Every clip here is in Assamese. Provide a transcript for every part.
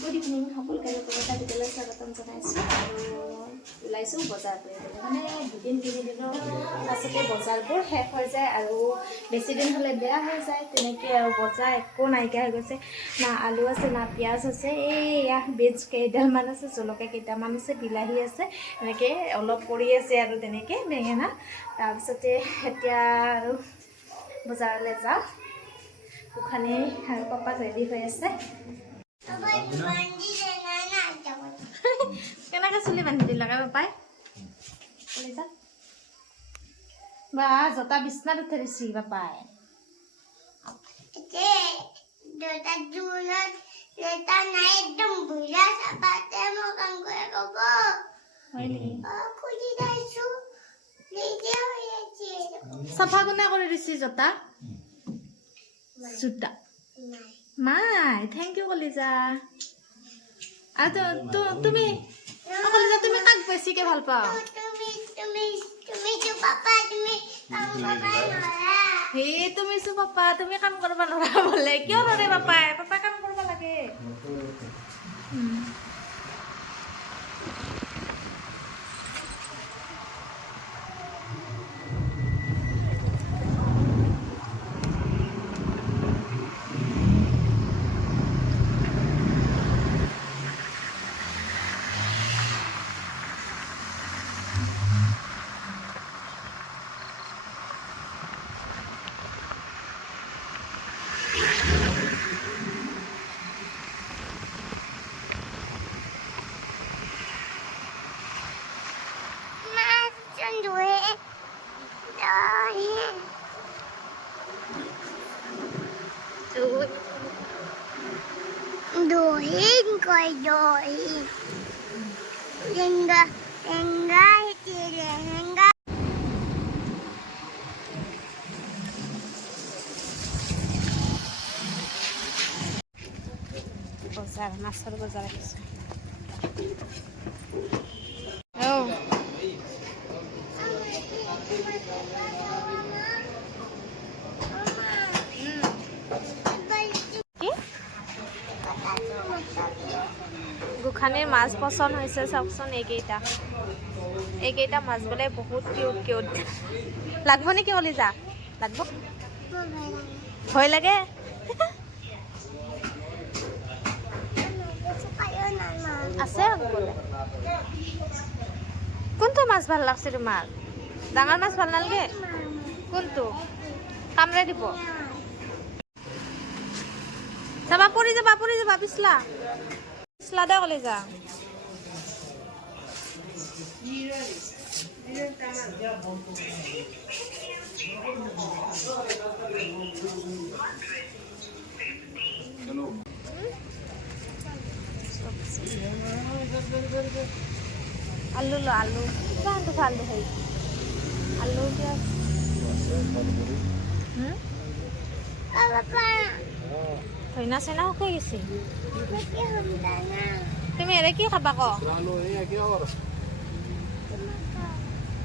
গুড ইভিনিং সকলোকে কবিতা বিদ্যালয় স্বাগতম জনাইছোঁ আৰু ওলাইছোঁ বজাৰ কৰিবলৈ মানে দুদিন তিনিদিনৰ পাছতে বজাৰবোৰ শেষ হৈ যায় আৰু বেছি দিন হ'লে বেয়া হৈ যায় তেনেকৈ আৰু বজাৰ একো নাইকিয়া হৈ গৈছে না আলু আছে না পিঁয়াজ আছে এয়া বিনছ কেইডালমান আছে জলকীয়া কেইটামান আছে বিলাহী আছে এনেকৈ অলপ পৰি আছে আৰু তেনেকৈ বেঙেনা তাৰপিছতে এতিয়া আৰু বজাৰলৈ যাওঁ গোখানি আৰু পাপা ৰেডি হৈ আছে কেনেকৈ চুলি বান্ধি দিলা পাপাই বা জোতা বিছনাত উঠাই দিছি পাপাই চাফা কোনে কৰি দিছি জোতা জোতা মাই থেংক ইউ কলিজা আৰু তুমি কলিজা তুমি কাক বেছিকৈ ভাল পাওঁ হে তুমি চো পাপা তুমি কাম কৰিব নোৱাৰা বোলে কিয় নৰে পাপাই পাপাই কাম কৰিব লাগে বজাৰ মাছৰ বজাৰ আহিছে গোখানিৰ মাছ পচন্দ হৈছে চাওকচোন এইকেইটা মাছ বোলে বহুত কিউট লাগব নেকি কলিজা লাগব ভয় লাগে আছে কোনটো মাছ ভাল লাগছে তোমাৰ ডাঙৰ মাছ ভাল নালাগে কোনটো কামৰে দিব যাবা পৰি যাবা পিছলা দে কলিজা আলু লো আলু কিমানটো ভাল দেখি আলু পিঁয়াজ ধইনা চইনা শুকাই গৈছে তুমি এৰে কি খাবা ক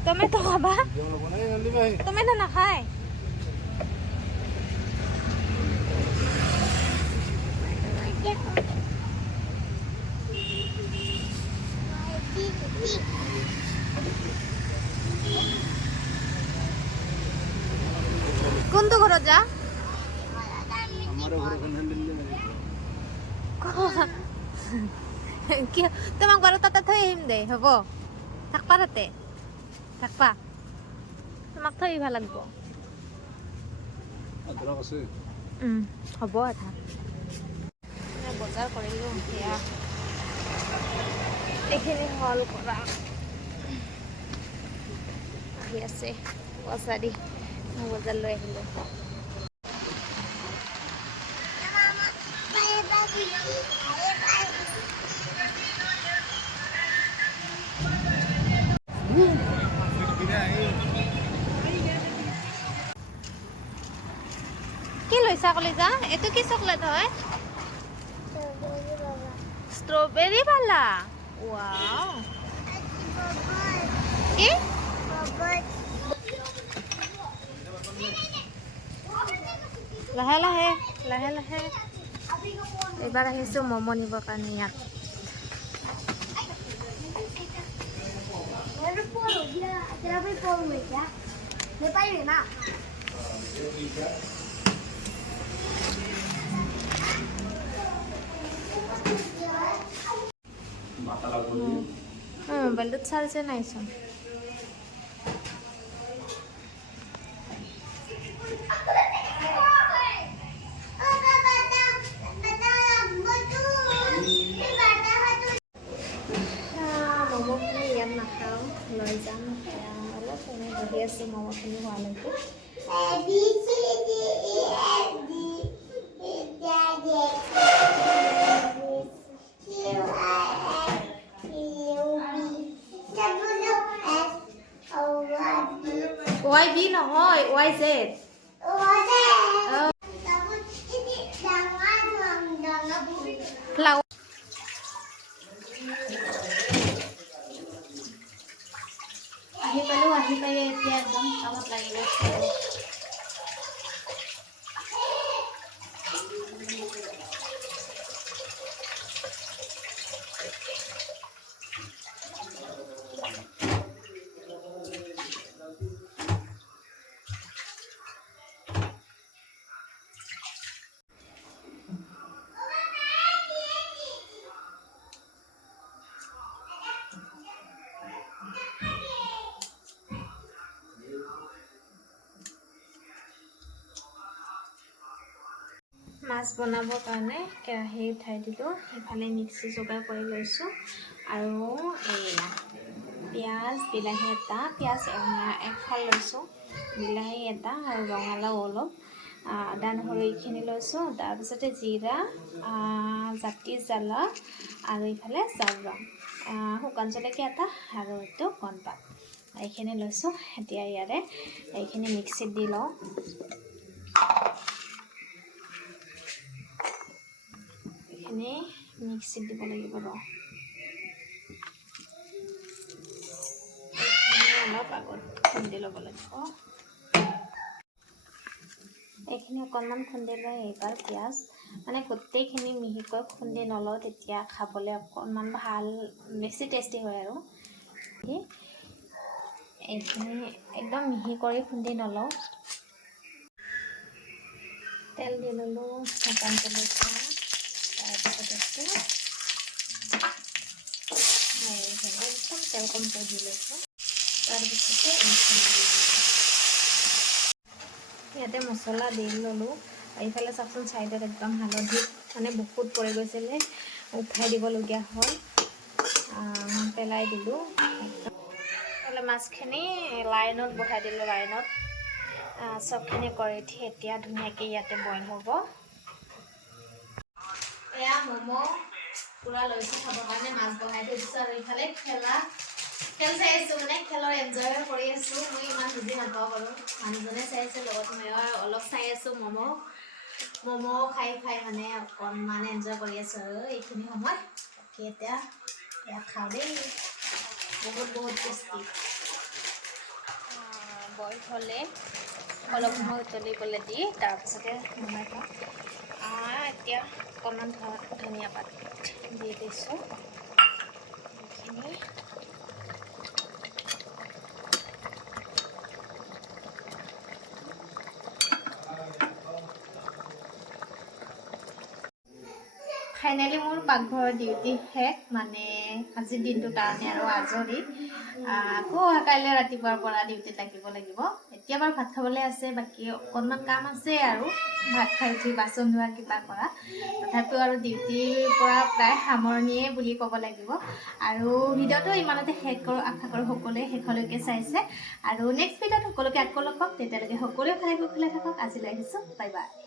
টমেটো খাবা টমেটো নাখায় কোনটো ঘৰত যা তোমাক বাৰু তাতে থৈ আহিম দে হ'ব থাকবা তাতে থাকবা তোমাক থৈ আহিব লাগিব হ'ব আধা বজাৰ কৰিলোঁ সেয়া এইখিনি হল কৰা আহি আছে পইচা দি মই বজাৰ লৈ আহিলোঁ কি লৈছা কলিজা এইটো কি চকলেট হয় ষ্ট্ৰবেৰী বালা ৱাও কি লাহে লাহে এইবাৰ আহিছোঁ ম'ম' নিবৰ কাৰণে ইয়াত। মোবাইলটোত চাৰ্জে নাইচোন। ম'ম'খিনি ইয়াত নাখাওঁ, লৈ যাম। অলপ এনেই বহি আছোঁ ম'ম'খিনি হোৱালৈকে। YB নহয়, YZ। ফ্লাৱাৰ আহি পাই এতিয়া একদম কামত লাগি গৈছে। মাছ বনাবৰ কাৰণে কেৰাহী উঠাই দিলোঁ। সেইফালে মিক্সি যোগাৰ কৰি লৈছোঁ আৰু এয়া পিঁয়াজ, বিলাহী এটা, পিঁয়াজ এফাল লৈছোঁ, বিলাহী এটা আৰু ৰঙালাও অলপ, আদা নহৰু এইখিনি লৈছোঁ। তাৰপিছতে জিৰা, জাতি জ্বালা আৰু ইফালে জালুক, শুকান জলকীয়া এটা আৰু এইটো কণপাত, এইখিনি লৈছোঁ। এতিয়া ইয়াৰে এইখিনি মিক্সিত দি লওঁ। এইখিনি মিক্সিত দিব লাগিব ৰ। অলপ আগত খুন্দি ল'ব লাগিব। এইখিনি অকণমান খুন্দি লৈ এইবাৰ পিঁয়াজ মানে গোটেইখিনি মিহিকৈ খুন্দি নলওঁ, তেতিয়া খাবলৈ অকণমান ভাল, বেছি টেষ্টি হয় আৰু। এইখিনি একদম মিহি কৰি খুন্দি নলওঁ। তেল দি ল'লোঁ, শুকান জলকীয়া, তাৰপিছত একদম তেল কমকৈ দি লৈছোঁ। তাৰপিছতে ইয়াতে মছলা দি ল'লোঁ। এইফালে চাওকচোন চাইডত একদম হালধি মানে বহুত পৰি গৈছিলে, উঠাই দিবলগীয়া হ'ল, পেলাই দিলোঁ। এইফালে মাছখিনি লাইনত বহাই দিলোঁ, লাইনত চবখিনি কৰি উঠি এতিয়া ধুনীয়াকৈ ইয়াতে বইল হ'ব। এয়া ম'ম' পূৰা লৈছোঁ খাবৰ কাৰণে, মাছ বহাই থৈ দিছোঁ আৰু ইফালে খেল চাই আছোঁ, মানে খেলৰ এনজয় কৰি আছোঁ। মই ইমান বুজি নাপাওঁ বাৰু, মানুহজনে চাই আছে, লগত ময়ো অলপ চাই আছোঁ। ম'ম' খাই মানে অকণমান এনজয় কৰি আছোঁ আৰু এইখিনি সময়। এতিয়া খাওঁ দেই, বহুত টেষ্টি। বইল হ'লে অলপ সময় উতলিবলৈ দি তাৰপিছতে নমাই থওঁ। এতিয়া অকণমান ধনিয়া পাত দি দিছোঁ। এইখিনি ফাইনেলি মোৰ পাকঘৰৰ ডিউটি শেষ, মানে আজিৰ দিনটোৰ কাৰণে আৰু আজৰি। আকৌ কাইলৈ ৰাতিপুৱাৰ পৰা ডিউটিত লাগিব। এতিয়া বাৰু ভাত খাবলৈ আছে, বাকী অকণমান কাম আছে আৰু ভাত খাই উঠি বাচন ধোৱা কিবা কৰা। তথাপিও আৰু ডিউটিৰ পৰা প্ৰায় সামৰণিয়ে বুলি ক'ব লাগিব। আৰু ভিডিঅ'টো ইমানতে শেষ কৰোঁ। আশা কৰোঁ সকলোৱে শেষলৈকে চাইছে, আৰু নেক্সট ভিডিঅ'ত সকলোকে আকৌ লগ পাম। তেতিয়ালৈকে সকলোৱে ভালে থাকক। আজিলৈ আহিছোঁ, বাই বাই।